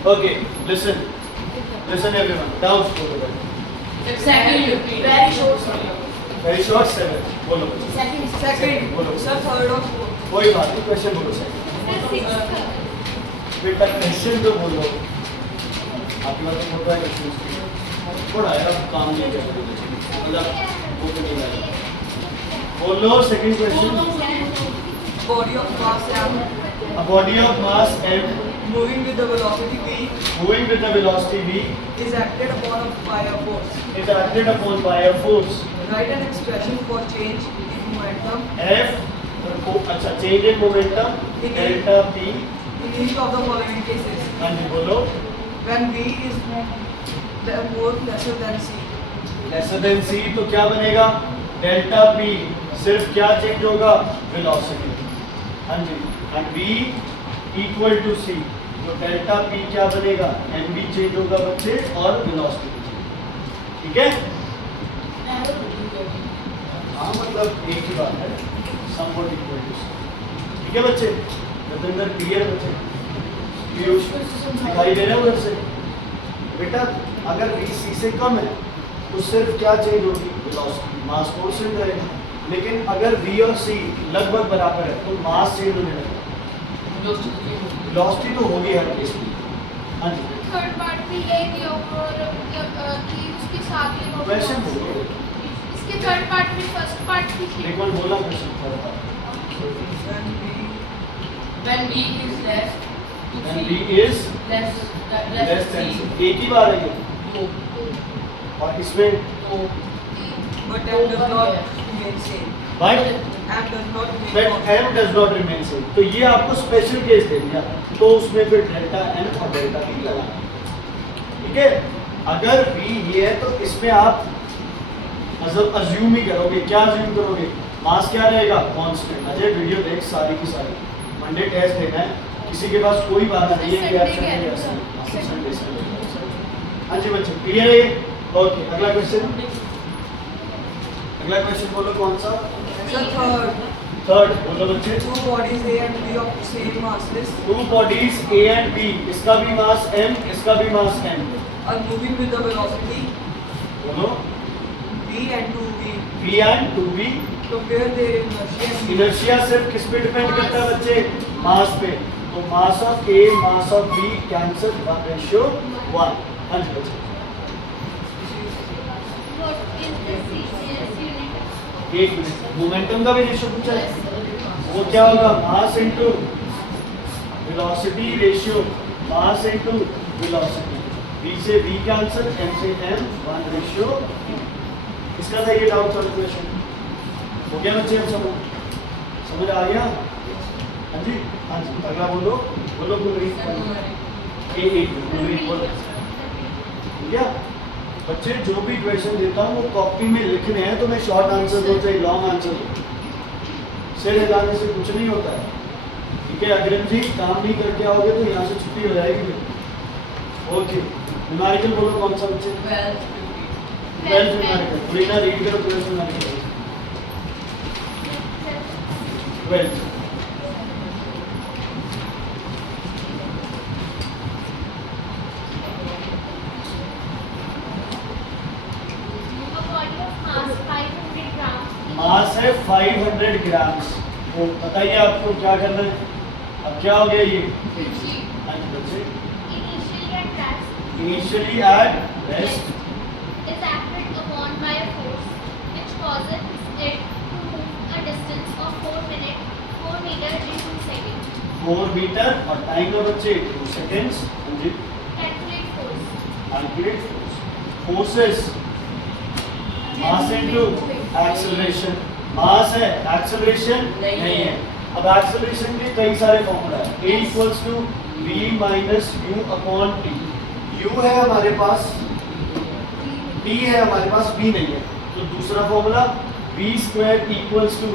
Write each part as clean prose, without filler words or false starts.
Okay, listen everyone. Doubts बोलो. Second, very short. Very short 7. बोलो. Second, बोलो. sir, third or fourth. कोई बात नहीं, क्वेश्चन बोलो सर. बेटा क्वेश्चन तो बोलो. आपकी बात तो होता है क्वेश्चन. थोड़ा यार काम नहीं कर रहे. मतलब वो तो नहीं है. बोलो second question. Body of mass m A body of mass m moving with the velocity v moving with the velocity v is acted upon by a force. is acted upon by a force Write an expression for change in momentum F. अच्छा, change in momentum delta p. in each of the following cases. हाँ जी बोलो. When v is more lesser than c. Lesser than c तो क्या बनेगा? Delta p. सिर्फ क्या change होगा? Velocity. हाँ जी. And v equal to c तो डेल्टा p क्या बनेगा? m भी चेंज होगा बच्चे और वेलोसिटी. ठीक है? हाँ मतलब एक ही बात है. Somewhat equal to c. ठीक है बच्चे? रविंदर क्लियर बच्चे? पीयूष दिखाई दे रहा है उधर से? बेटा अगर v c से कम है तो सिर्फ क्या चेंज होगी? वेलोसिटी. मास कांस्टेंट रहेगा. लेकिन अगर v और c लगभग बराबर है तो मास चेंज होने लगेगा. वेलोसिटी तो होगी हर केस में. हाँ जी. थर्ड पार्ट में ये दिया और मतलब कि उसके साथ में क्वेश्चन बोलो. इसके थर्ड पार्ट में फर्स्ट पार्ट की थी. एक बार बोला question third part. When v is less to and c v is less less than c. एक ही बार है ये. और इसमें but m does not remain same. But M does not remain that constant. m does not remain same. तो ये आपको special case दे दिया तो उसमें फिर डेल्टा n और डेल्टा p लगाना. ठीक है? अगर v ये है तो इसमें आप मतलब अज्यूम ही करोगे. क्या अज्यूम करोगे? मास क्या रहेगा? कांस्टेंट. अजय वीडियो देख सारी की सारी. मंडे टेस्ट देना है. किसी के पास कोई बात नहीं है कि आप संडे हाँ जी बच्चे क्लियर है? ओके अगला क्वेश्चन. अगला क्वेश्चन बोलो कौन सा? The third, थर्ड बोलो बच्चे. two bodies A and B of the same masses two bodies A and B. इसका भी मास m, इसका भी मास m. are moving with the velocity बोलो. v and 2v. V and 2B. Compare their inertia and speed. Inertia सिर्फ किस पे depend करता है बच्चे? मास पे. तो mass of A mass of B cancel 1:1. हाँ जी बच्चे. What is the CCS unit? एक मिनट. मोमेंटम का भी रेशियो पूछा है. वो क्या होगा? Mass into velocity ratio. Mass into velocity. V से V कैंसिल, m से m 1:. इसका था ये डाउट वाला क्वेश्चन. हो गया बच्चे? हम समझ आ गया? हाँ जी. हाँ जी. अगला बोलो. बोलो गुलरी. गुलरी बोलो. हो गया बच्चे? जो भी क्वेश्चन देता हूँ वो कॉपी में लिखने हैं. तो मैं शॉर्ट आंसर दो चाहे लॉन्ग आंसर दो. सिर हिलाने से कुछ नहीं होता है. ठीक है अग्रम जी? काम नहीं करके आओगे तो यहाँ से छुट्टी हो जाएगी. ओके. न्यूमेरिकल बोलो कौन सा बच्चे? 12 न्यूमेरिकल. पूरी ना रीड करो 12 numerical. 12. A body of mass 500 grams. मास है 500 ग्राम्स. तो बताइए आपको क्या करना है? अब क्या हो गया ये? हाँ जी बच्चे. Initially at rest initially at rest is acted upon by a force which causes it to move a distance of 4 meters in 2 seconds. 4 meter और टाइम है बच्चे 2 सेकेंड्स. हाँ जी. Calculate force. Calculate force. Forces mass into acceleration. Mass है, acceleration नहीं है. अब acceleration के कई सारे फॉर्मूला है. A equals to v minus u upon t. u है हमारे पास, t है हमारे पास, v नहीं है. तो दूसरा formula v square equals to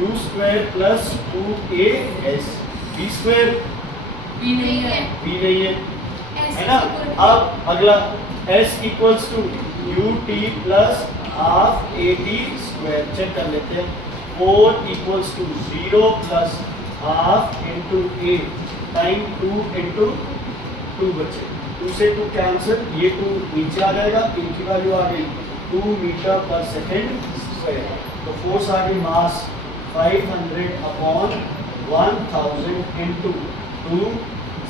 u square plus 2as. v square v नहीं है. v नहीं है है ना. अब अगला s equals to u t plus half a t square. Check कर लेते हैं. 4 equals to 0 plus half into a time 2 into 2 बचे, 2 से 2 कैंसिल, ये 2 नीचे आ जाएगा, इनकी वैल्यू आ गई 2 मीटर पर सेकेंड स्क्वायर। तो फोर्स आ गई mass 500 upon 1000 into 2,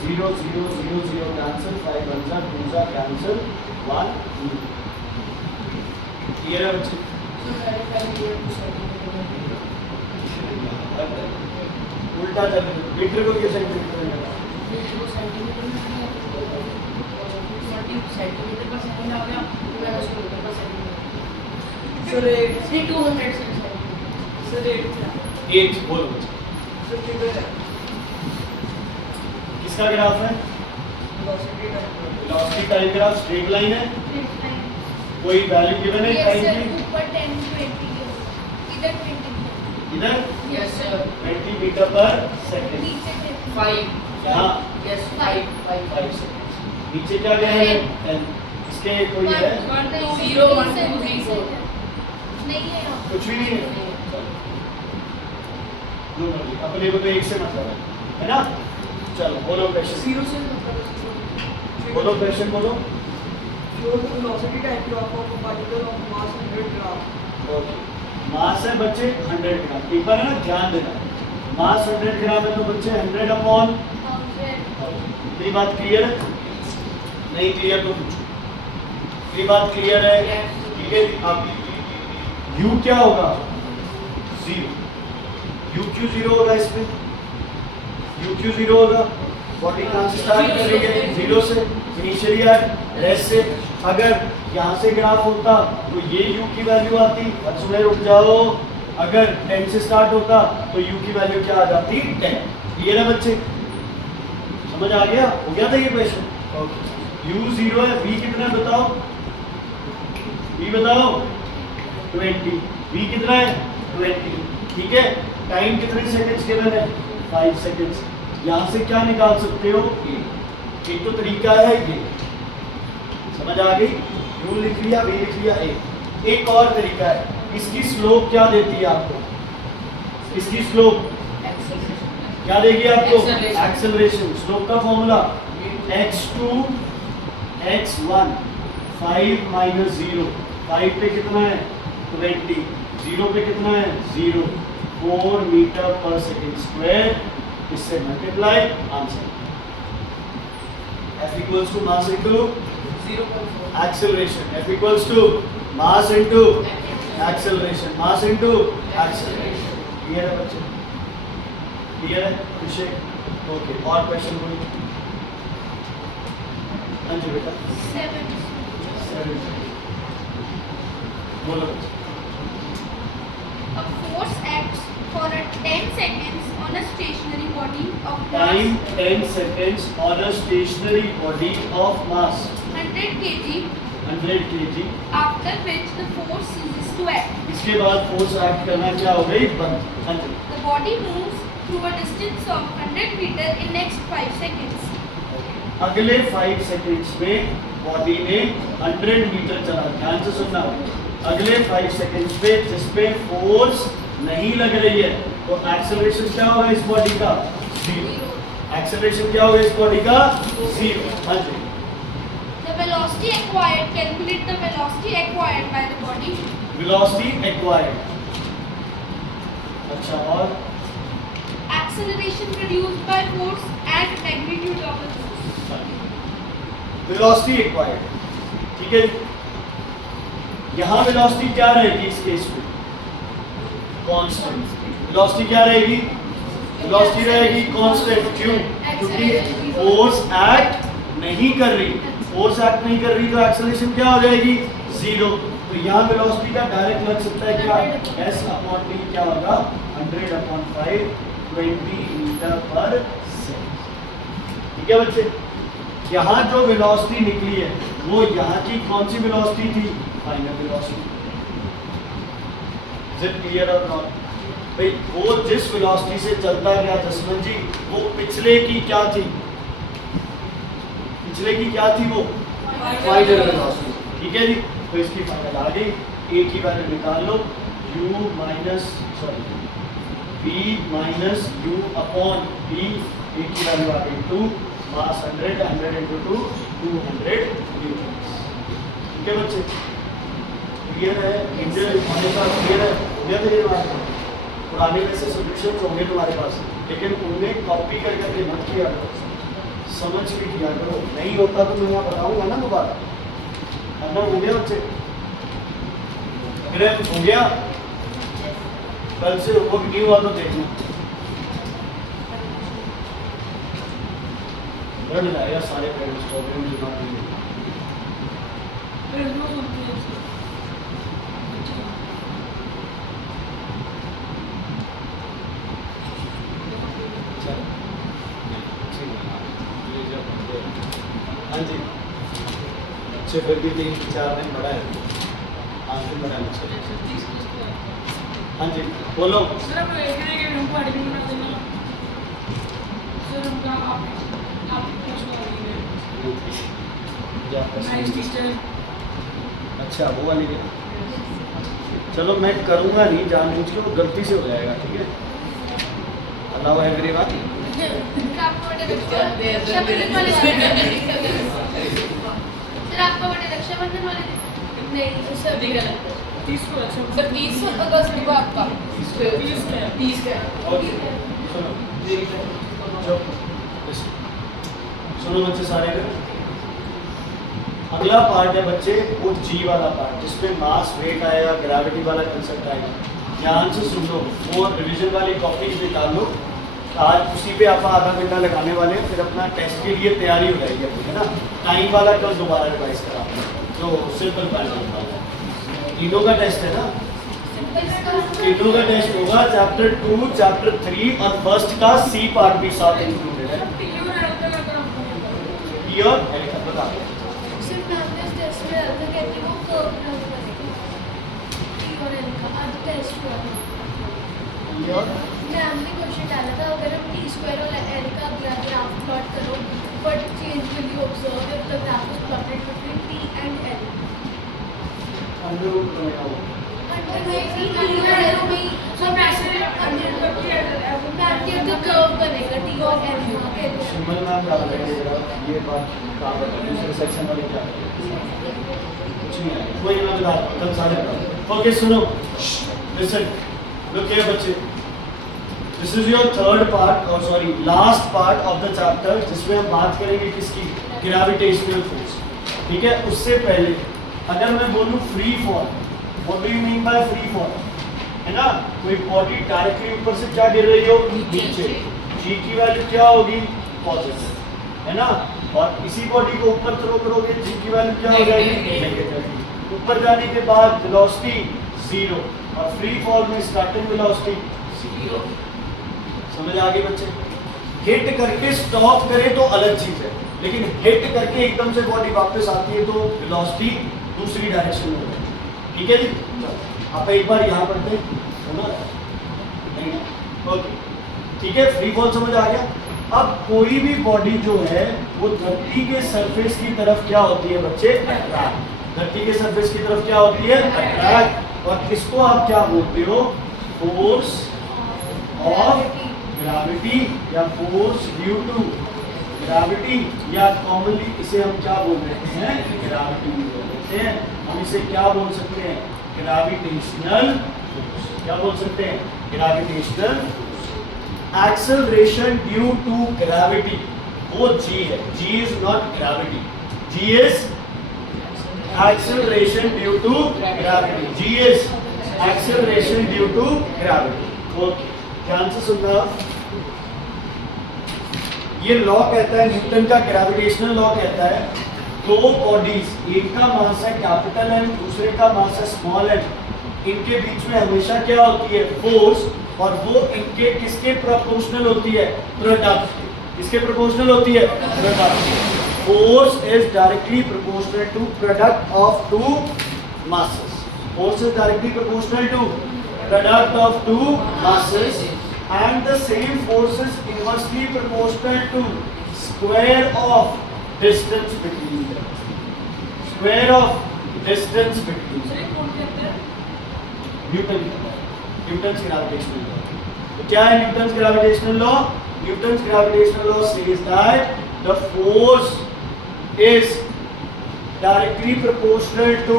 0 0 0 0 cancel, 5 1 2 cancel, 1 metre. Clear है बच्चे? उल्टा चल मीटर को किस सेंटीमीटर में लगा? Sir, eight. Sir, 8. 8 बोलो बच्चे। Sir, figure है. किसका ग्राफ है? Velocity time. Velocity time graph straight line है, कोई वैल्यू गिवन है टाइम की, ऊपर 10 20 इधर 20 इधर Yes, sir. 20 मीटर पर सेकंड, नीचे 10 Five. यहाँ Yes, five. 5 सेकंड, नीचे क्या गया है 10। इसके कोई है 1 2 0 1 2 3 4. नहीं है यहाँ कुछ भी नहीं है, जो मर्जी अपने को तो एक से मतलब है ना। चलो बोलो क्वेश्चन, Zero से मतलब बोलो क्वेश्चन बोलो। Show the velocity time graph of a particle of mass 100 gram. Okay, मास है बच्चे 100 ग्राम, पेपर है ना, ध्यान देना। मास 100 ग्राम है तो बच्चे 100 अपॉन, 1000 मेरी बात क्लियर है? नहीं क्लियर तो पूछो। मेरी बात क्लियर है? ठीक है, अब u क्या होगा? 0। u क्यों 0 होगा इसमें? u क्यों 0 होगा? बॉडी कहाँ से स्टार्ट करेंगे? 0 से, इनिशियली रेस्ट से। अगर यहाँ से ग्राफ होता तो ये u की वैल्यू आती, बच्चों में रुक जाओ, अगर 10 से स्टार्ट होता तो u की वैल्यू क्या आ जाती? 10। क्लियर है बच्चे? समझ आ गया? हो गया था ये क्वेश्चन? u 0 है, v कितना है बताओ? v बताओ? 20। v कितना है? 20। ठीक है, टाइम कितने सेकंड्स गिवन है? 5 सेकंड्स। यहाँ से क्या निकाल सकते हो? एक तो तरीका है ये, समझ आ गई? u लिख लिया, v लिख लिया, एक और तरीका है, इसकी स्लोप क्या देती है आपको? इसकी स्लोप क्या देगी आपको? Acceleration. एक्सेलरेशन। स्लोप का फॉर्मूला x2 x1 5 माइनस 0। 5 पे कितना है? 20। 0 पे कितना है? 0। 4 मीटर पर सेकेंड स्क्वायर, इससे multiply, answer F equals to mass into 0.4. Acceleration. F equals to mass into acceleration, mass into acceleration. Clear है बच्चे? क्लियर है? अभिषेक ओके, और क्वेश्चन बोलो। हाँ जी बेटा, 7 बोलो बच्चे। A force acts for a 10 seconds on a stationary body of time mass 10 seconds on a stationary body of mass 100 kg, 100 kg। after which the force ceases to act. इसके बाद force act करना क्या हो गई? बंद। हाँ जी, The body moves through a distance of 100 meter in next 5 seconds. अगले 5 seconds में बॉडी ने 100 मीटर चला। ध्यान से सुनना, अगले 5 सेकंड्स पे जिस पे फोर्स नहीं लग रही है तो एक्सेलरेशन क्या होगा इस बॉडी का? 0। एक्सेलरेशन क्या होगा इस बॉडी का? 0। हाँ जी, The velocity acquired, calculate the velocity acquired by the body. Velocity acquired. अच्छा, और Acceleration produced by force and magnitude of the force. Velocity acquired. ठीक है, यहाँ वेलोसिटी क्या रहेगी इस केस में? कांस्टेंट। वेलोसिटी क्या रहेगी? वेलोसिटी रहेगी कांस्टेंट। क्यों? क्योंकि फोर्स एक्ट नहीं कर रही, फोर्स एक्ट नहीं कर रही तो एक्सेलरेशन क्या हो जाएगी? 0। तो यहाँ वेलोसिटी का डायरेक्ट लग सकता है क्या? s अपॉन t क्या होगा? 100 अपॉन 5, 20 मीटर पर सेकंड। ठीक है बच्चे, यहाँ जो वेलोसिटी निकली है वो यहाँ की कौन सी वेलोसिटी थी? Final velocity. Is it clear और नॉट? भाई वो जिस वेलोसिटी से चलता गया जसवंत जी, वो पिछले की क्या थी? पिछले की क्या थी वो? Final velocity. ठीक है जी, तो इसकी फाइनल आ गई। ए की वैल्यू निकाल लो, u minus v minus u upon v। ए की वैल्यू आ गई 2, मास 100, 100 into 2, 200 न्यूटन। ठीक है बच्चे, क्लियर है? इंजन हमेशा क्लियर है, हो गया मेरे बात। पुराने वैसे सॉल्यूशन होंगे तुम्हारे पास, लेकिन उन्हें कॉपी कर करके मत किया करो, समझ के किया करो। नहीं होता तो मैं यहाँ बताऊंगा ना दोबारा। करना हो गया बच्चे? मेरे हो गया? कल से वो नहीं हुआ तो देखना रन लाया सारे पेरेंट्स प्रॉब्लम जुड़ा देंगे। There is no something. हाँ जी, अच्छे फिर भी 3-4 दिन बड़ा है, 5 दिन बड़ा है बच्चे। हाँ जी बोलो। सर हम एग्री के हमको एडमिट बना देना। सर हमका आप कुछ करेंगे। Nice teacher. अच्छा वो वाली है। चलो मैं करूँगा नहीं, जानबूझ के वो गलती से हो जाएगा, ठीक है? अल्लाह एग्री बात। आपको बड़े रक्षाबंधन वाले सर, आपको बड़े रक्षाबंधन वाले नहीं सर, सभी गलत। 30 को अच्छा। सर 30 अगस्त को आपका 30 का। ओके सुनो बच्चे सारे का। अगला पार्ट है बच्चे वो जी वाला पार्ट, जिसमें मास वेट आएगा, ग्रेविटी वाला कंसेप्ट आएगा। ध्यान से सुन लो, वो रिवीजन वाली कॉपीज निकाल लो। आज उसी पे आप आधा घंटा लगाने वाले हैं, फिर अपना टेस्ट के लिए तैयारी हो जाएगी अपनी, है ना? टाइम वाला कल दोबारा रिवाइज करा, जो सिंपल पैटर्न वाला तीनों का टेस्ट है ना। तीनों का टेस्ट होगा, चैप्टर 2, चैप्टर 3 और फर्स्ट का सी पार्ट भी साथ इंक्लूडेड है। और बता सिर्फ मैम ने टेस्ट में डाला था कि वो कर्व ड्रॉ करेगा टी और एल का आज टेस्ट हुआ था। और मैम ने क्वेश्चन डाला था, अगर हम टी स्क्वायर और एल का ग्राफ प्लॉट करो, what change will you observe if the graph is plotted between T and L? Under root बनेगा वो। अंडर टी और एल में हम ऐसे मैम के तो कर्व बनेगा टी और एल का। सिंबल नाम डाल देंगे जरा, ये बात कहाँ पर है? दूसरे सेक्शन वाले क्या कुछ नहीं है, कोई ना बता, कल सारे बता। ओके सुनो, लिसन, लुक हियर बच्चे, this is your third part और sorry last part of the chapter, जिसमें हम बात करेंगे किसकी? Gravitational force. ठीक है, उससे पहले अगर मैं बोलूँ free fall, what do you mean by free fall? है ना, कोई बॉडी डायरेक्टली ऊपर से क्या गिर रही हो? नीचे। जी की वैल्यू क्या होगी? पॉजिटिव, है ना? और इसी बॉडी को ऊपर थ्रो करोगे, जी की वैल्यू क्या हो जाएगी? नेगेटिव। ऊपर जाने के बाद वेलोसिटी 0 और फ्री फॉल में स्टार्टिंग वेलोसिटी 0। समझ आ गई बच्चे? हिट करके स्टॉप करे तो अलग चीज है, लेकिन हिट करके एकदम से बॉडी वापस आती है तो वेलोसिटी दूसरी डायरेक्शन में होगी। ठीक है जी, आप एक बार यहाँ पढ़ते हैं। ओके ठीक है, फ्री फॉल समझ आ गया। अब कोई भी बॉडी जो है वो धरती के सरफेस की तरफ क्या होती है बच्चे? अट्रैक्ट। धरती के सरफेस की तरफ क्या होती है? अट्रैक्ट। और इसको आप क्या बोलते हो? फोर्स ऑफ ग्रेविटी या फोर्स ड्यू टू ग्रेविटी, या कॉमनली इसे हम क्या बोल रहे हैं? ग्रेविटी बोलते हैं। हम इसे क्या बोल सकते हैं? Gravitational force. क्या बोल सकते हैं? Gravitational. Acceleration due to gravity वो जी है। G is not gravity, G is acceleration due to gravity. G is acceleration due to gravity. Okay, ध्यान से सुनना। ये लॉ कहता है, न्यूटन का ग्रेविटेशनल लॉ कहता है, दो बॉडीज, एक का मास है कैपिटल एम, दूसरे का मास है स्मॉल एम, इनके बीच में हमेशा क्या होती है? फोर्स। और वो इनके किसके प्रोपोर्शनल होती है? प्रोडक्ट। किसके प्रोपोर्शनल होती है? Product. Force is directly proportional to product of two masses. Force is directly proportional to product of two masses, and the same force is inversely proportional to square of distance between them. Square of distance between them. Sir एक कौन कहते हैं? Newton Newton's gravitational law. तो क्या है Newton's gravitational law? Newton's gravitational law says that the force is directly proportional to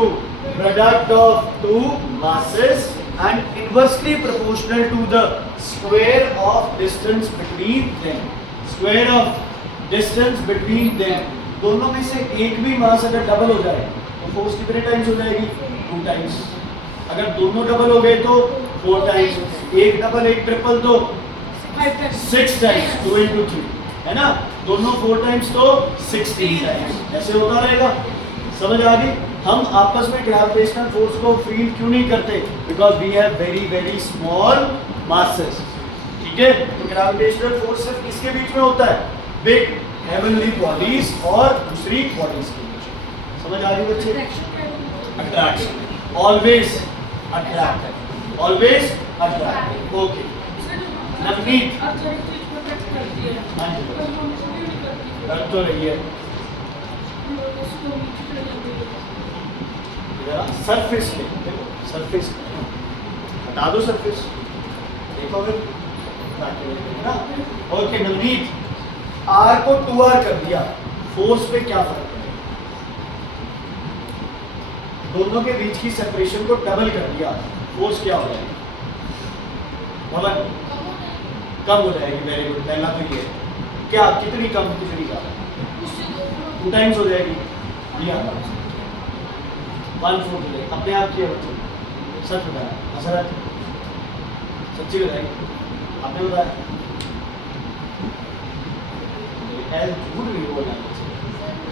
product of two masses and inversely proportional to the square of distance between them. Square of distance between them. दोनों में से एक भी मास अगर double हो जाए तो force कितने टाइम्स हो जाएगी? 2 टाइम्स. अगर दोनों डबल हो गए तो 4 टाइम्स. एक डबल एक ट्रिपल तो 6 टाइम्स. 2 into 3 है ना. दोनों 4 टाइम्स तो 16 टाइम्स. ऐसे होता रहेगा. समझ आ गई? हम आपस में ग्रेविटेशनल फोर्स को फील क्यों नहीं करते? Because we have very very small masses. ठीक है. तो ग्रेविटेशनल फोर्स सिर्फ किसके बीच में होता है? बिग हेवनली बॉडीज और दूसरी बॉडीज के बीच. समझ आ रही बच्चे? Attraction. Always attract. Always attract. Okay. Navneet. हाँ जी. कर तो रही है. सरफेस ले. देखो सरफेस हटा दो. सरफेस देखो फिर ना. ओके नवनीत. आर को 2r कर दिया. फोर्स पे क्या फर्क है? दोनों के बीच की सेपरेशन को डबल कर दिया. फोर्स क्या हो जाएगी? भवन कम हो जाएगी. Very good. पहला तो ये क्या कितनी कम कितनी ज्यादा? 2 टाइम्स हो जाएगी. दिया 1/4 हो जाएगी. अपने आप किया बच्चे. सच बताया. हसरत सच्ची बताएगी. आपने बताया झूठ नहीं बोलना.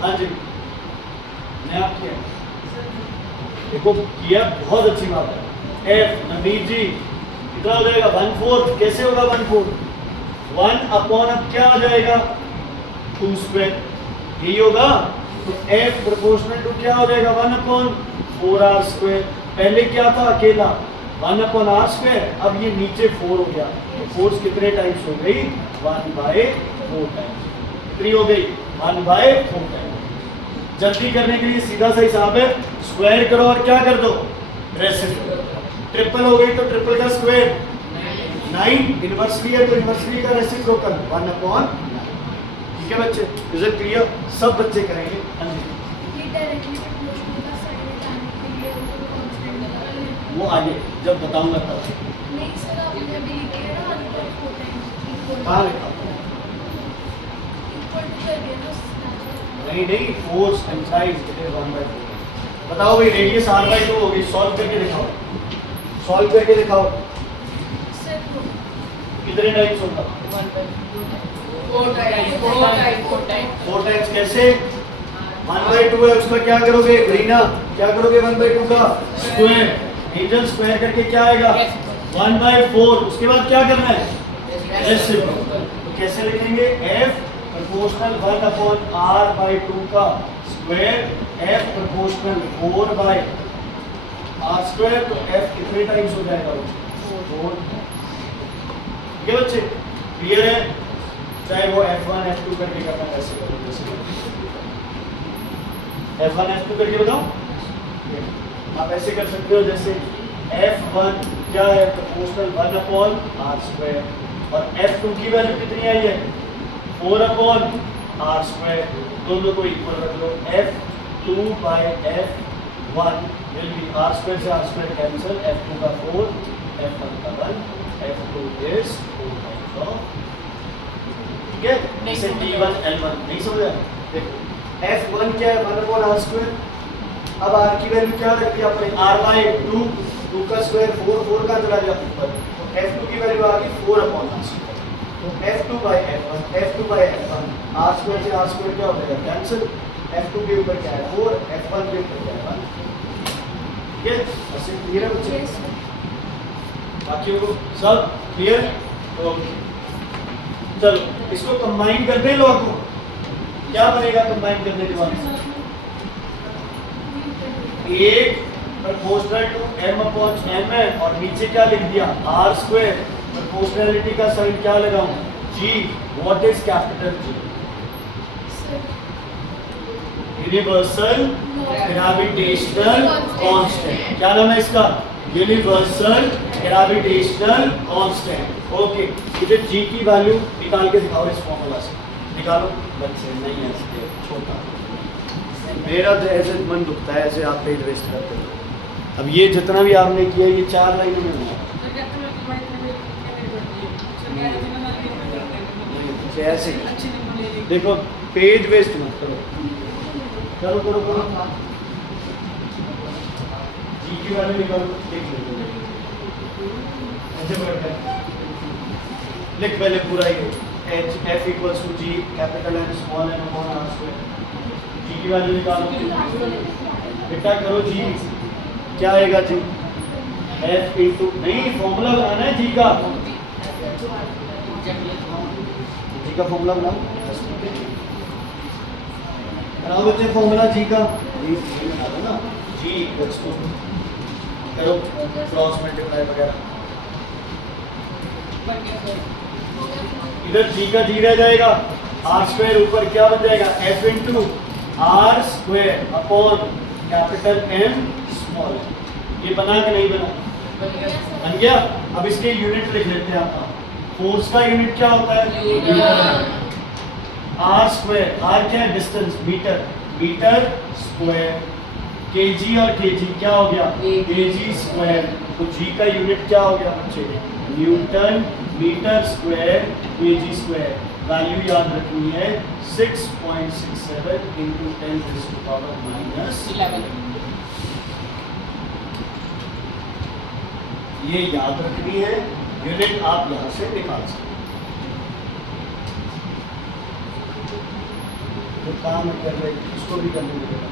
हाँ जी. मैं आप किया देखो किया. बहुत अच्छी बात है. एफ नवनीत जी कितना हो जाएगा? 1/4. कैसे होगा 1/4? 1 अपॉन अब क्या हो जाएगा? 2 स्क्वायर. यही होगा. तो एफ प्रोपोर्शनल टू क्या हो जाएगा? 1 अपॉन 4r स्क्वायर. पहले क्या था? अकेला 1 अपॉन r स्क्वायर. अब ये नीचे 4 हो गया. तो फोर्स कितने टाइम्स हो गई? 1/4 टाइम्स. कितनी हो गई? 1/4 टाइम्स. जल्दी करने के लिए सीधा सा हिसाब है. स्क्वायर करो और क्या कर दो? रेसिप्रोकल. ट्रिपल हो गई तो ट्रिपल का स्क्वायर 9. इनवर्सली है तो इनवर्सली का रेसिप्रोकल 1 अपॉन 9. ठीक है बच्चे? Is it clear? सब बच्चे करेंगे. हाँ जी. वो आगे जब बताऊंगा तब. कहाँ लिखा? नहीं force and size it is 1/4. बताओ भाई. रेडियस r/2 होगी. सॉल्व करके दिखाओ. सॉल्व करके दिखाओ. कितने टाइम्स होगा? 4 टाइम्स. कैसे? 1/2 है उसका क्या करोगे? रीना क्या करोगे? 1/2 का स्क्वायर. एंगल स्क्वायर करके क्या आएगा? 1/4. उसके बाद क्या करना है? रेसिप्रोकल. तो कैसे लिखेंगे? f प्रोपोर्शनल 1 अपॉन r/2 का square. f proportional 4/r square. तो f कितने टाइम्स हो जाएगा? 4. ठीक है बच्चे? क्लियर है? चाहे वो f1 f2 करके करना है. ऐसे करो जैसे f1 f2 करके बताओ. आप ऐसे कर सकते हो जैसे f1 क्या है? Proportional 1 upon r square. और f2 की वैल्यू कितनी आई है? 4 अपॉन r स्क्वायर. दोनों को इक्वल रख लो. f2/f1 will be r square से r स्क्वायर कैंसिल. f2 का 4 f1 का 1. f2 is 4 times of. ठीक है? इसे t1 l1 नहीं समझा? देखो f1 क्या है? 1 अपॉन r स्क्वायर. अब r की वैल्यू क्या रख दी आपने? r/2. 2 का स्क्वायर 4 का चला गया ऊपर. तो f2 की वैल्यू आ गई 4 अपॉन r स्क्वायर. तो f2/f1 f2/f1 r स्क्वायर से r स्क्वायर क्या हो जाएगा? कैंसिल. f2 के ऊपर क्या है? 4. f1 के ऊपर क्या है? 1. ठीक है? ऐसे क्लियर है बच्चे? बाकी को सब क्लियर? ओके. चलो इसको कंबाइन करते हैं लोगों को. क्या बनेगा कंबाइन करने के बाद? एक proportional to m upon m है और नीचे क्या लिख दिया? r square. प्रोपोर्शनैलिटी का साइन क्या लगाऊं? g. What is capital G? Universal gravitational constant. क्या नाम है इसका? Universal gravitational constant. ओके. मुझे g की वैल्यू निकाल के दिखाओ इस फॉर्मूला से. निकालो बच्चे, नहीं है इसके छोटा। मेरा तो ऐसे मन दुखता है ऐसे आप पेज वेस्ट करते हो। अब ये जितना भी आपने किया ये 4 लाइनों में हुआ ऐसे ही। देखो पेज वेस्ट मत करो, करो करो करो। जी की वैल्यू निकालो, देख लो ऐसे करते हैं। लिख पहले पूरा ही H F equals to G capital N small N upon R square. G की वैल्यू निकालो बेटा, करो जी क्या आएगा जी, एफ इंटू नहीं फॉर्मूला बनाना है जी का, जी का फॉर्मूला बनाओ बच्चे, फॉर्मूला जी का ना, जी इक्वल्स टू करो क्रॉस मल्टीप्लाई वगैरह, इधर जी का जी रह जाएगा, आर स्क्वायर ऊपर क्या बन जाएगा F into R square upon capital M small. ये बना कि नहीं बना, बन गया। अब इसके यूनिट लिख लेते हैं आपका, फोर्स का यूनिट क्या होता है आर स्क्वायर, आर क्या है distance, metre, metre square, KG और केजी क्या हो गया केजी स्क्वायर, तो जी का यूनिट क्या हो गया बच्चे newton metre square KG square. Value याद रखनी है 6.67 इंटू 10⁻⁻11। ये याद रखनी है, यूनिट आप यहां से निकाल सकते जो काम कर रहे उसको भी करने मिलेगा।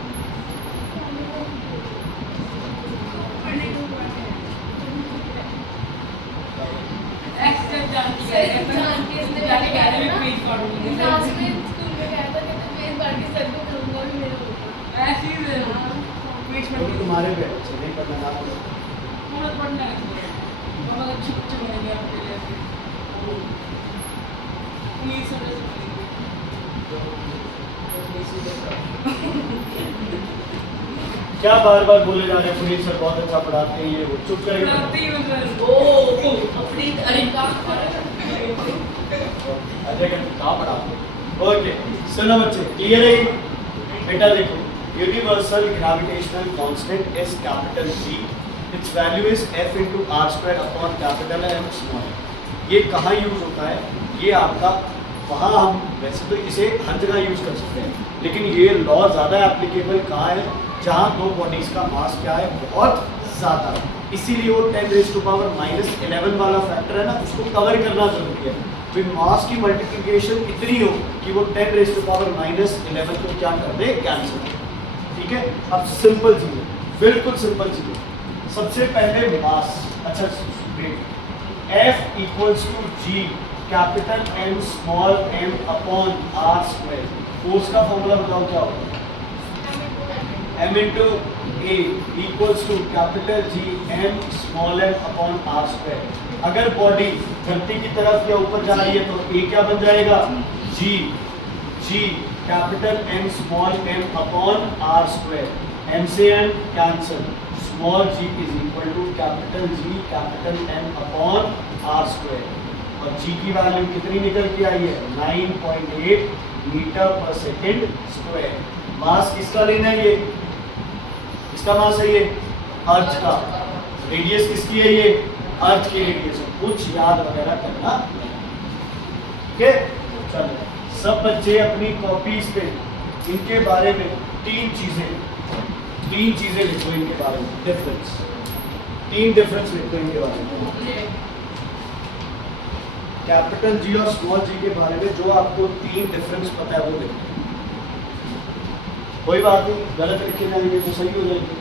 तुम्हारे पे नहीं करना क्या बार बार बोले जा रहे हैं पुनीत सर बहुत अच्छा पढ़ाते हैं, ये वो चुप करेंगे। ओके सुनो बच्चे, क्लियर है बेटा। देखो universal gravitational constant is capital G, its value is F into R square upon capital M small. ये कहाँ यूज होता है, ये आपका वहाँ हम वैसे तो इसे हर जगह यूज कर सकते हैं, लेकिन ये लॉ ज़्यादा एप्लीकेबल कहाँ है जहाँ दो बॉडीज़ का मास क्या है बहुत ज़्यादा, इसीलिए वो 10⁻⁻11 वाला फैक्टर है ना, उसको कवर करना जरूरी है। फिर मास की मल्टीप्लिकेशन इतनी हो कि वो 10⁻⁻11 को क्या कर दे कैंसिल। ठीक है, अब सिंपल चीज़, बिल्कुल सिंपल चीज़। सबसे पहले मास, अच्छा F equals to G capital M small m upon R square. Force का फॉर्मूला बताओ क्या होगा, m into A equals to capital G m small m upon R square. अगर बॉडी धरती की तरफ या ऊपर जा रही है तो a क्या बन जाएगा g capital M small m upon R square. m से n cancel, small g is equal to capital G capital M upon R square. और g की वैल्यू कितनी निकल के आई है 9.8 मीटर पर सेकेंड स्क्वायर। मास किसका लेना है, ये इसका मास है, ये अर्थ का। रेडियस किसकी है, ये अर्थ की रेडियस। कुछ याद वगैरह करना, ठीक है। चलो सब बच्चे अपनी कॉपीज पे इनके बारे में तीन चीजें लिखो इनके बारे में, डिफरेंस, 3 डिफरेंस लिखो इनके बारे में, कैपिटल G और स्मॉल g के बारे में जो आपको 3 डिफरेंस पता है वो लिखो। कोई बात नहीं, गलत लिखे जाएंगे तो सही हो जाएगी।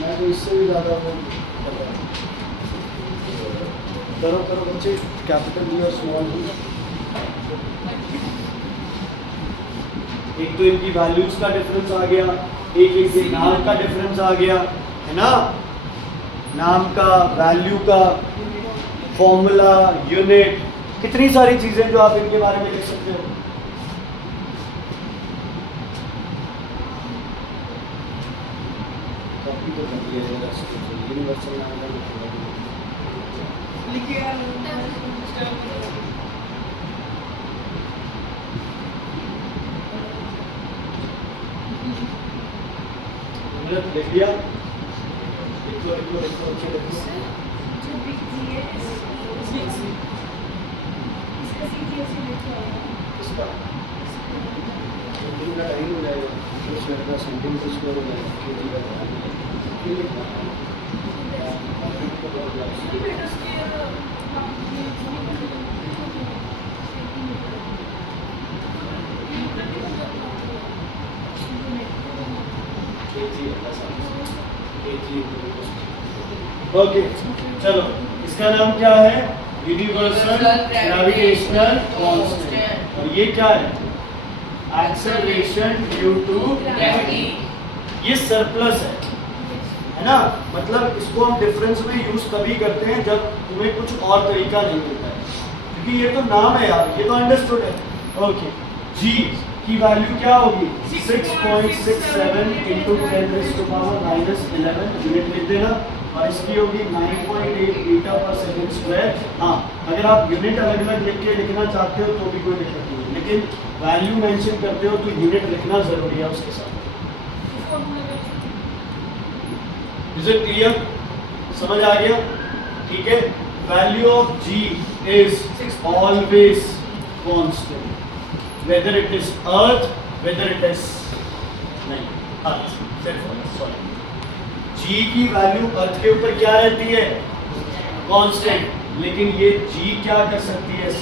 मैं तो इससे भी ज़्यादा करो बच्चे, कैपिटल G और स्मॉल g। एक तो इनकी वैल्यूज का डिफरेंस आ गया, एक इनके नाम का डिफरेंस आ गया, है ना, नाम का, वैल्यू का, फॉर्मूला, यूनिट, कितनी सारी चीजें जो आप इनके बारे में लिख सकते हो। कॉपी तो कर लिया जरा यूनिवर्सल नाम का लिखिए यार लिख लिया लिखो अच्छे लिखो इसका सेंटिंग का टाइम हो जाएगा उस वर्ग का सेंटिंग से स्कोर हो जाएगा केजी का क्यों लिखना ओके चलो इसका नाम क्या है यूनिवर्सल ग्रेविटेशनल कांस्टेंट और ये क्या है एक्सेलरेशन ड्यू टू ग्रेविटी ये सरप्लस है ना मतलब इसको हम डिफरेंस में यूज तभी करते हैं जब तुम्हें कुछ और तरीका नहीं मिलता है क्योंकि ये तो नाम है यार ये तो अंडरस्टूड है ओके जी की वैल्यू क्या होगी 6.67 इंटू 10⁻⁻11 यूनिट लिख देना और इसकी होगी 9.8 मीटर पर सेकंड स्क्वायर हाँ अगर आप यूनिट अलग अलग लिख के लिखना चाहते हो तो भी कोई दिक्कत नहीं है लेकिन वैल्यू मेंशन करते हो तो यूनिट लिखना जरूरी है उसके साथ इज इट क्लियर समझ आ गया ठीक है value of G is always constant whether it is earth whether it is नहीं earth सिर्फ सॉरी g की वैल्यू अर्थ के ऊपर क्या रहती है कांस्टेंट लेकिन ये g क्या कर सकती है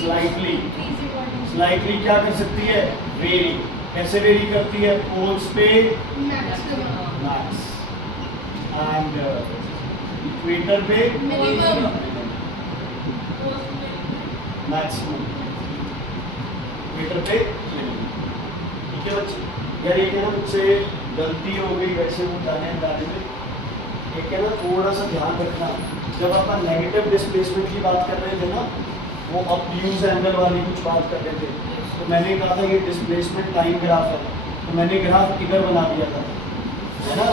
स्लाइटली क्या कर सकती है वेरी कैसे वेरी करती है पोल्स पे मैक्स एंड इक्वेटर पे मैक्सिमम मीटर पे ठीक है बच्चे यार ये क्या मुझसे गलती हो गई वैसे वो जाने में एक है ना थोड़ा सा ध्यान रखना जब अपन नेगेटिव डिस्प्लेसमेंट की बात कर रहे थे ना वो अपट्यूज एंगल वाली कुछ बात कर रहे थे तो मैंने कहा था ये डिस्प्लेसमेंट टाइम ग्राफ है तो मैंने ग्राफ इधर बना दिया था है ना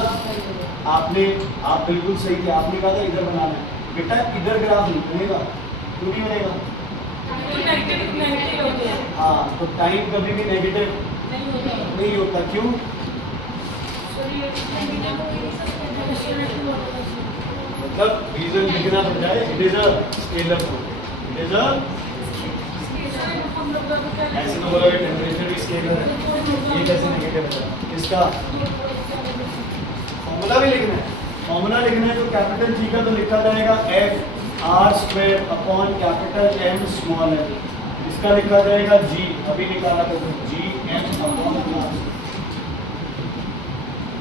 आप बिल्कुल सही थे आपने कहा था इधर बनाना है बेटा इधर ग्राफ नहीं बनेगा क्यों नहीं बनेगा हाँ तो टाइम कभी भी नेगेटिव नहीं होता क्यों मतलब रीजन लिखना पड़ जाए it is a scalar it is a ऐसे तो बोलोगे टेम्परेचर भी स्केलर है ये कैसे नेगेटिव है इसका फॉर्मूला भी लिखना है फॉर्मूला लिखना है तो कैपिटल जी का तो लिखा जाएगा F R square upon capital M small M इसका लिखा जाएगा जी अभी निकाला तो जी एम अपॉन आर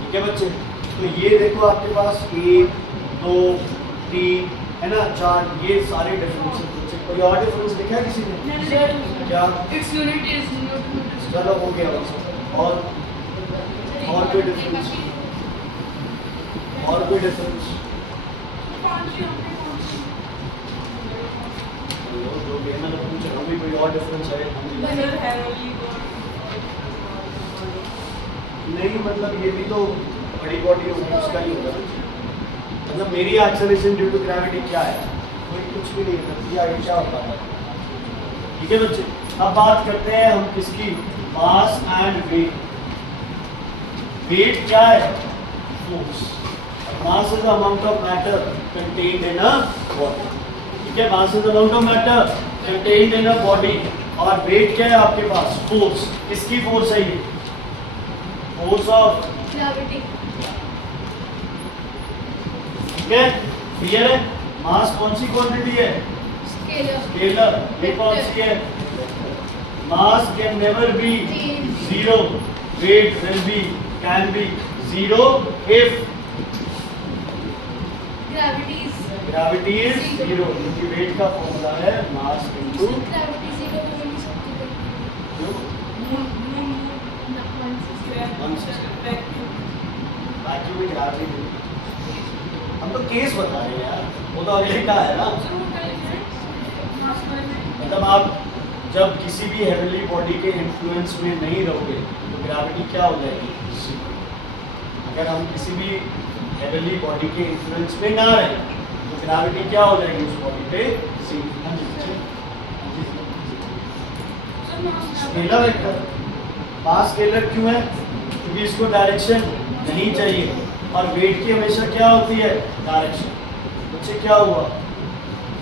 ठीक है बच्चे तो ये देखो आपके पास 1 2 3 है ना 4 ये सारे डिफरेंसेस बच्चे कोई और डिफरेंस लिखा है किसी ने क्या इट्स यूनिट इज नॉट चलो हो गया बस और कोई डिफरेंस और कोई डिफरेंस जो भी है ना पूछ रहा हूँ भी कोई और डिफरेंस है नहीं मतलब ये भी तो बड़ी बॉडी होगी उसका ही होगा मतलब मेरी एक्सेलरेशन ड्यू टू ग्रेविटी क्या है कोई कुछ भी नहीं करती आगे क्या होता है ठीक है बच्चे अब बात करते हैं हम किसकी मास एंड वेट वेट क्या है force mass is the amount of matter contained in a body ठीक है mass is the amount of matter contained in a body और वेट क्या है आपके पास फोर्स किसकी फोर्स है ये फोर्स ऑफ ग्रेविटी ठीक है क्लियर है मास कौन सी क्वांटिटी है स्केलर ये कौन सी है मास can never be zero weight will be can be zero if gravity is zero क्योंकि वेट का फॉर्मूला है मास इनटू ग्रेविटी जीरो हो नहीं सकती वैक्यूम में ग्रेविटी हम तो केस बता रहे हैं यार वो तो अगले का है ना मतलब आप जब किसी भी हेवनली बॉडी के इन्फ्लुएंस में नहीं रहोगे तो ग्रेविटी क्या हो जाएगी अगर हम किसी भी हेवनली बॉडी के इन्फ्लुएंस में ना रहे तो ग्रेविटी क्या हो जाएगी उस बॉडी पे सी। स्केलर वेक्टर मास स्केलर क्यों है क्योंकि इसको डायरेक्शन नहीं चाहिए और वेट की हमेशा क्या होती है डायरेक्शन। बच्चे क्या हुआ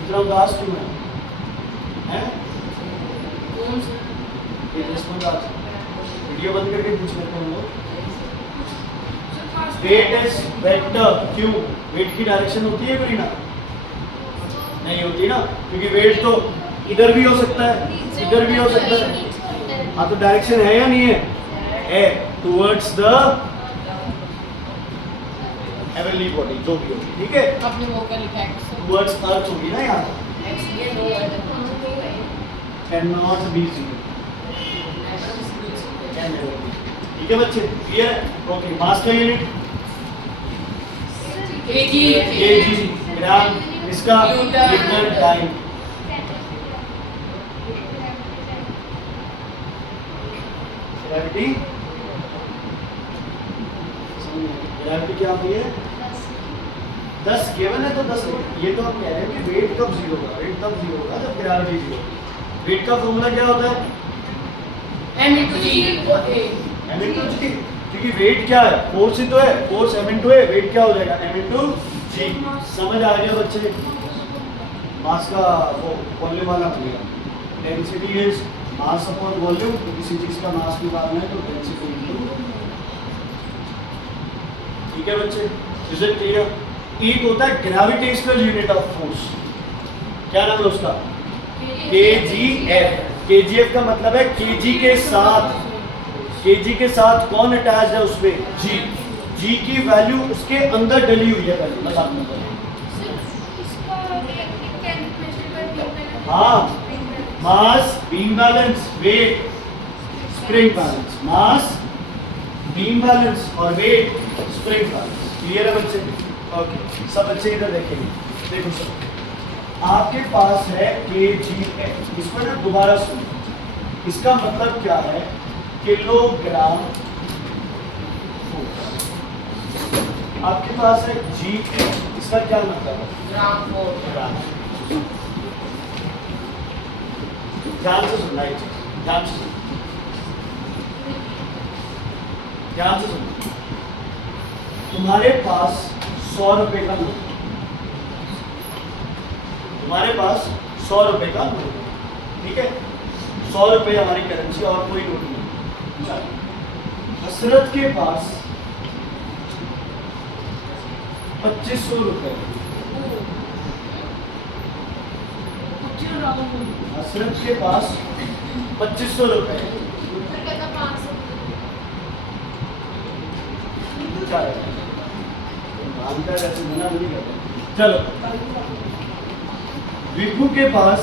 इतना उदास क्यों है वीडियो बंद करके पूछ लेते हैं लोग। वेट इज वेक्टर क्यों वेट की डायरेक्शन होती है कोई ना नहीं होती ना क्योंकि वेट तो इधर भी हो सकता है इधर भी हो सकता है। हाँ तो डायरेक्शन है या नहीं है टुवर्ड्स द हेवनली बॉडी जो भी होगी ठीक है आपने वो क्या लिखा है टुवर्ड्स अर्थ होगी ना यहाँ कैन नॉट बी जीरो ठीक है बच्चे क्लियर है ओके मास का यूनिट केजी ग्राम इसका मीटर टाइम ग्रेविटी ग्रेविटी क्या होती है 10 केवल है तो 10 ये तो हम कह रहे हैं कि वेट कब जीरो होगा वेट तब जीरो होगा जब ग्रेविटी जीरो। वेट का फॉर्मूला क्या होता है m into g m into g क्योंकि वेट क्या है फोर्स ही तो है फोर्स m into है वेट क्या हो जाएगा m into g। समझ आ गया बच्चे मास का वो वॉल्यूम वाला हो गया density is mass upon volume तो किसी चीज का मास निकालना है तो डेंसिटी इनटू ठीक है बच्चे इज इट क्लियर। एक होता है ग्रेविटेशनल यूनिट ऑफ फोर्स क्या नाम है उसका kgf kgf का मतलब है kg के साथ कौन अटैच है उसमें g की वैल्यू उसके अंदर डली हुई है वैल्यू बता दूं हाँ mass beam balance weight spring balance mass beam balance और वेट स्प्रिंग बैलेंस क्लियर है बच्चे ओके सब बच्चे इधर देखेंगे देखो सर आपके पास है kgf इसको ना दोबारा सुनो इसका मतलब क्या है किलोग्राम फोर्स। आपके पास है gf इसका क्या मतलब है ग्राम फोर्स ग्राम। ध्यान से सुनना एक चीज ध्यान से सुनो तुम्हारे पास 100 रुपए का नोट तुम्हारे पास 100 रुपए का नोट ठीक है 100 रुपए हमारी करेंसी और कोई नोट नहीं। हसरत के पास 2500 रुपए हसरत के पास 2500 रुपए चलो विभू के पास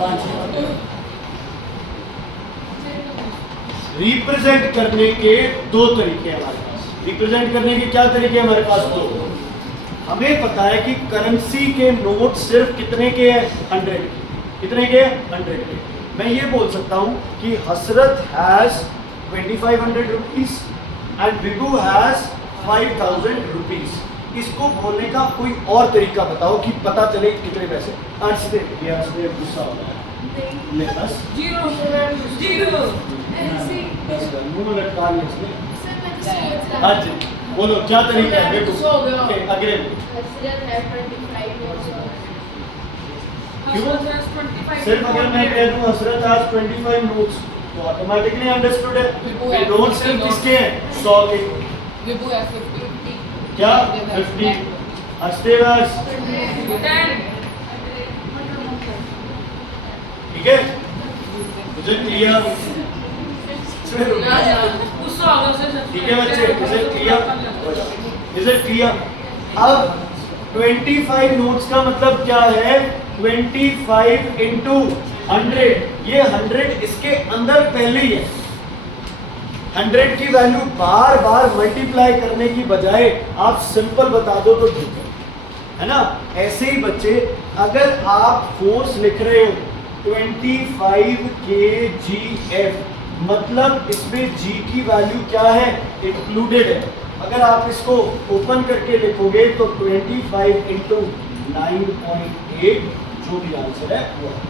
5,000 रिप्रेजेंट करने के दो तरीके हमारे पास रिप्रेजेंट करने के क्या तरीके हमारे पास दो। हमें पता है कि करेंसी के नोट सिर्फ कितने के हैं 100 कितने के 100 के। मैं ये बोल सकता हूँ कि हसरत has 2500 rupees and Vibhu has 5000 rupees. इसको बोलने का कोई और तरीका बताओ कि पता चले कितने पैसे। अर्शदेव गुस्सा हो रहा है ले बस जीरो मुंह में लटका लिया इसने। हाँ जी बोलो क्या तरीका है देखो अगले क्यों सिर्फ अगर मैं कह दूं हसरत आज 25 नोट्स तो ऑटोमेटिकली अंडरस्टूड है। नोट सिर्फ किसके हैं 100 के विभू है 50 क्या 50 अस्तेवास 10 ठीक है मुझे क्लियर गुस्सा आ गया ठीक है बच्चे इज इट क्लियर। अब 25 नोट्स का मतलब क्या है 25 इंटू 100 ये 100 इसके अंदर पहले ही है। 100 की वैल्यू बार बार मल्टीप्लाई करने की बजाय आप सिंपल बता दो तो ठीक है ना। ऐसे ही बच्चे अगर आप फोर्स लिख रहे हो 25 kgf मतलब इसमें g की वैल्यू क्या है, इंक्लूडेड है। अगर आप इसको ओपन करके देखोगे तो 25 इंटू 9.8 जो भी आंसर है वो है।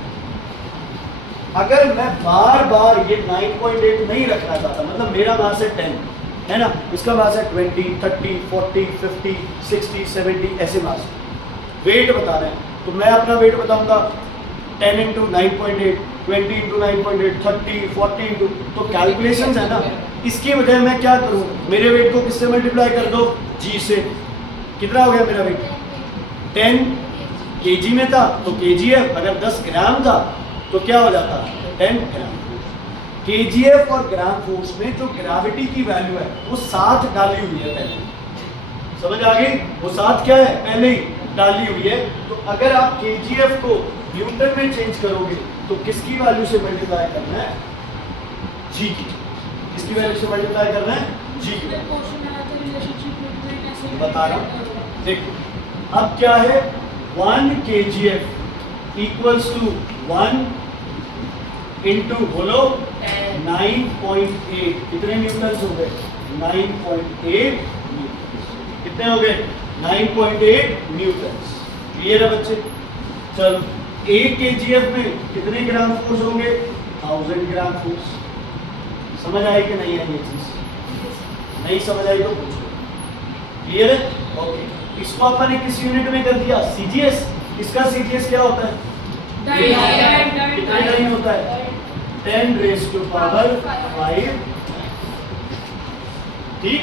अगर मैं बार बार ये 9.8 नहीं रखना चाहता, मतलब मेरा मास है 10 है ना, इसका मास है 20, 30, 40, 50, 60, 70 ऐसे मास वेट बता रहे हैं, तो मैं अपना वेट बताऊंगा 10 इंटू 9.8, 20 इंटू 9.8, 30, 40 इंटू, तो कैलकुलेशंस है ना। इसकी बजाय मैं क्या करूं, मेरे वेट को किससे मल्टीप्लाई कर दो, जी से। कितना हो गया मेरा वेट, 10 केजी में था तो केजीएफ, अगर 10 ग्राम था तो क्या हो जाता, 10 ग्राम। केजीएफ और ग्राम फोर्स में जो ग्रेविटी की वैल्यू है वो 7 डाली हुई है पहले, समझ आ गई, वो 7 क्या है पहले ही डाली हुई है। तो अगर आप केजीएफ को न्यूटन में चेंज करोगे तो किसकी वैल्यू से मल्टीप्लाई करना है, जी की। किसकी वैल्यू से मल्टीप्लाई करना है, जी की। बता रहा हूं देखो, अब क्या है 1 kgf इक्वल्स टू 1 इंटू बोलो 9.8, कितने न्यूटन्स हो गए, 9.8 कितने हो गए, 9.8 न्यूटन्स। क्लियर है बच्चे, चलो 1 kgf में कितने ग्राम फोर्स होंगे, 1000 ग्राम फोर्स। समझ आई कि नहीं है ये चीज, नहीं समझ आई तो पूछो। क्लियर है, ओके। इसको अपन ने किस यूनिट में कर दिया, सीजीएस। इसका सीजीएस क्या होता है, कितना डाइन होता है, 10 रेज़ टू पावर 5। ठीक,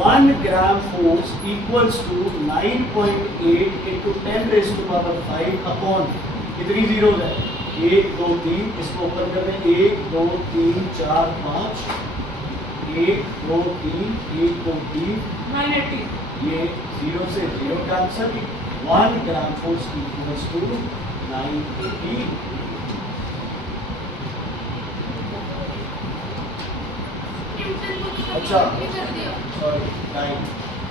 1 gram force equals to 9.8 into 10 raise to power 5 upon कितनी जीरो है, 1 2 3, इसको ओपन कर दें, 1 2 3 4 5, 1 2 3 1 2 3 980, ये 0 से 0 का answer. 1 gram force equals to 980। अच्छा सॉरी 9,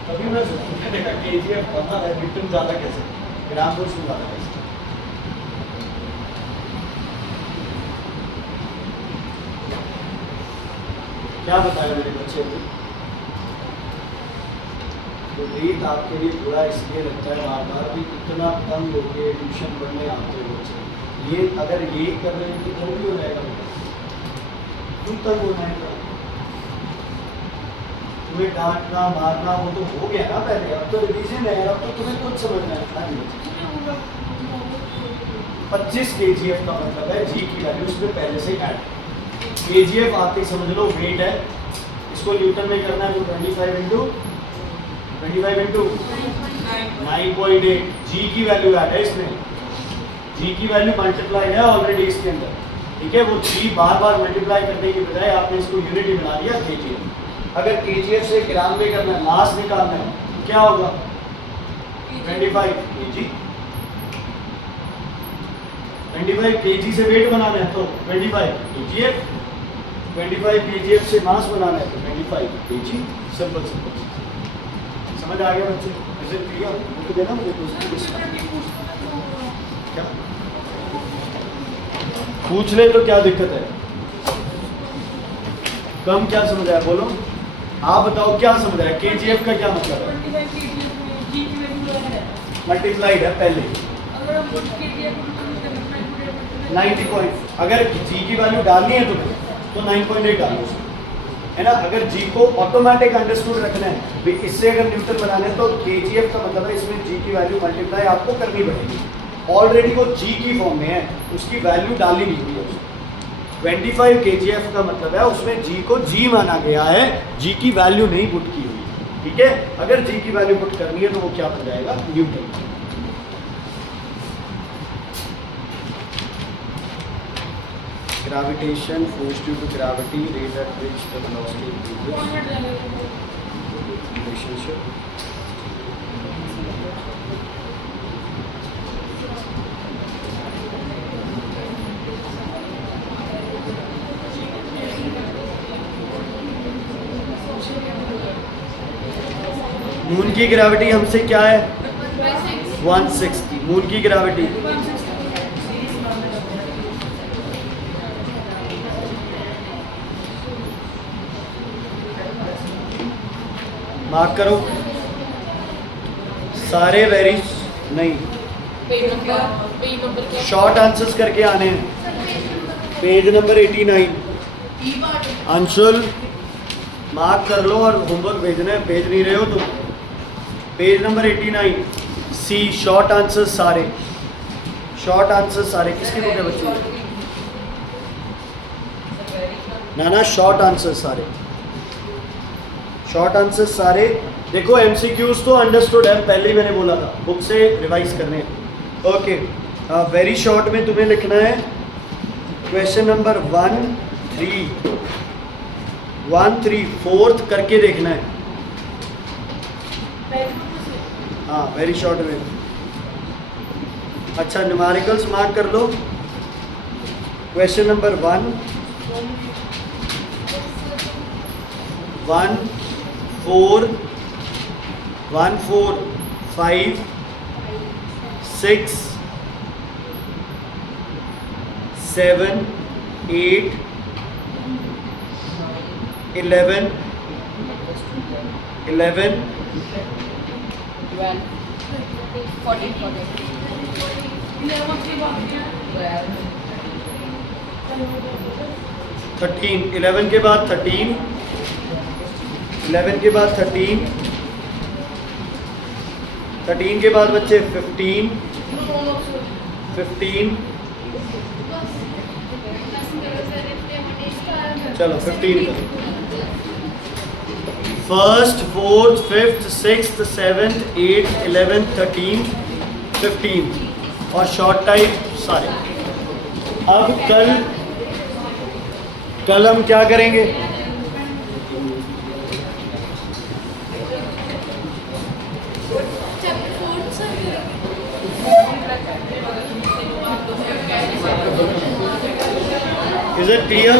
तभी मैं सोचा केजीएफ पढ़ना है, न्यूटन ज़्यादा कैसे, ग्राम फोर्स में ज़्यादा कैसे। क्या बताया मेरे बच्चे को, तो रीत आपके लिए थोड़ा इसलिए लगता है बार बार भी इतना तंग होके ट्यूशन पढ़ने आते हो बच्चे, ये अगर ये कर रहे हैं तो जल्दी हो जाएगा बेटा, तुम तंग होना है, तुम्हें डांटना मारना वो तो हो गया ना पहले, अब तो रिवीजन है, अब तो तुम्हें कुछ समझना है। 25 kgf का मतलब है जी की वैल्यू उसमें पहले से ऐड, kgf आते समझ लो वेट है, इसको न्यूटन में करना है तो 25 इंटू 9.8, जी की वैल्यू ऐड है इसमें, जी की वैल्यू मल्टीप्लाई है ऑलरेडी इसके अंदर। ठीक है, वो जी बार बार मल्टीप्लाई करने की बजाय आपने इसको यूनिट ही बना दिया kgf। अगर kgf से ग्राम में करना है, मास निकालना है, तो क्या होगा 25 kg, 25 kg से वेट बनाना है तो 25 kgf, 25 kgf से मास बनाना है तो 25 kg। सिंपल सिंपल, समझ आ गया बच्चे, ऐसे क्लियर मुझे देना, मुझे क्या पूछ ले तो क्या दिक्कत है, कम क्या समझ आया बोलो, आप बताओ क्या समझ आया, kgf का क्या मतलब है, 25 kgf में जी की वैल्यू है, मल्टीप्लाइड है पहले अगर हम kgf को 90 पॉइंट, अगर जी की वैल्यू डालनी है तो 9.8 डालो उसमें, है ना। अगर जी को ऑटोमेटिक अंडरस्टूड रखना है भी, इससे अगर न्यूटन बनाना है तो kgf का मतलब है इसमें जी की वैल्यू मल्टीप्लाई आपको करनी पड़ेगी, ऑलरेडी वो जी की फॉर्म में है, उसकी वैल्यू डाली नहीं हुई है उसमें। 25 kgf का मतलब है उसमें जी को जी माना गया है, जी की वैल्यू नहीं पुट की हुई। ठीक है, अगर जी की वैल्यू पुट करनी है तो वो क्या बन जाएगा, Newton. Gravitation, force due to gravity, rate at which the velocity increases, relationship. Moon की ग्रेविटी हमसे क्या है 160, मून की ग्रेविटी मार्क करो सारे वेरी नहीं पेज नंबर क्या? शॉर्ट आंसर्स करके आने हैं. Page number 89. अंशुल मार्क कर लो और होमवर्क भेजना है, भेज नहीं रहे हो तुम. पेज नंबर 89 सी शॉर्ट आंसर्स सारे. शॉर्ट आंसर्स सारे किसकी बुक है बच्चों? ना शॉर्ट आंसर्स सारे. शॉर्ट आंसर्स सारे. देखो एमसीक्यूज तो अंडरस्टूड है, पहले ही मैंने बोला था बुक से रिवाइज करने हैं. ओके वेरी शॉर्ट में तुम्हें लिखना है क्वेश्चन नंबर 1 3 फोर्थ करके देखना है. हाँ वेरी शॉर्ट में. अच्छा न्यूमेरिकल्स मार्क कर लो. क्वेश्चन नंबर 1 1 4 5 6 7 8 11 11 12 14 11 की बात है 13 11 के बाद 13 11 के बाद 13 13 के बाद बच्चे 15 चलो 15 करो. First fourth fifth sixth seventh 8 11 13 15 और शॉर्ट टाइप सारे. अब कल हम क्या करेंगे? Is it clear?